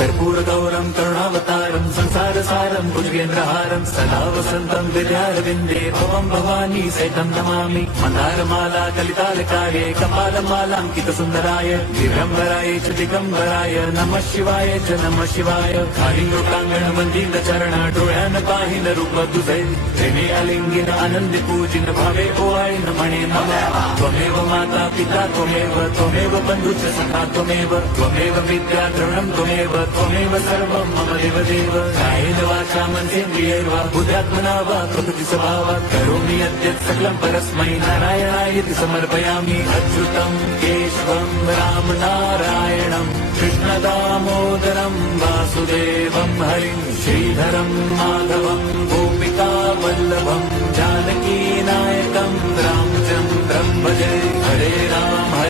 कर्पूरगौरं करुणावतारं संसारसारं भुजगेन्द्रहारं सदा वसन्तं विद्यारविन्दे भवं भवानी सहितं नमामि। मन्दारमाला कलितालकाये कपालमालाङ्कितसुन्दराय दिगम्बराय च दिगम्बराय नमः शिवाय च नमः शिवाय। कालिंगोकांगण मंदिर चरण डोळ्यान पाहिन रूप तुझे प्रेमे अलिंगिन आनंदी पूजिन भावे ओवाळीन म्हणे नमः। त्वमेव माता पिता त्वमेव बंधुच सखा त्वमेव विद्या द्रवणं त्वमेव सर्वं मम देवदेव। कायेन वाचा मनसेन्द्रियैर्वा बुद्ध्यात्मना वा प्रकृति स्वभावात् करोमि यद्यत् सकलं परस्मै नारायणायति समर्पयामि। अच्युतं केशवं रामनारायणं कृष्णदामोदरं वासुदेवं हरिं श्रीधरं माधवं गोपिकावल्लभं जानकीनायकं रामचन्द्रं भजे। हरे राम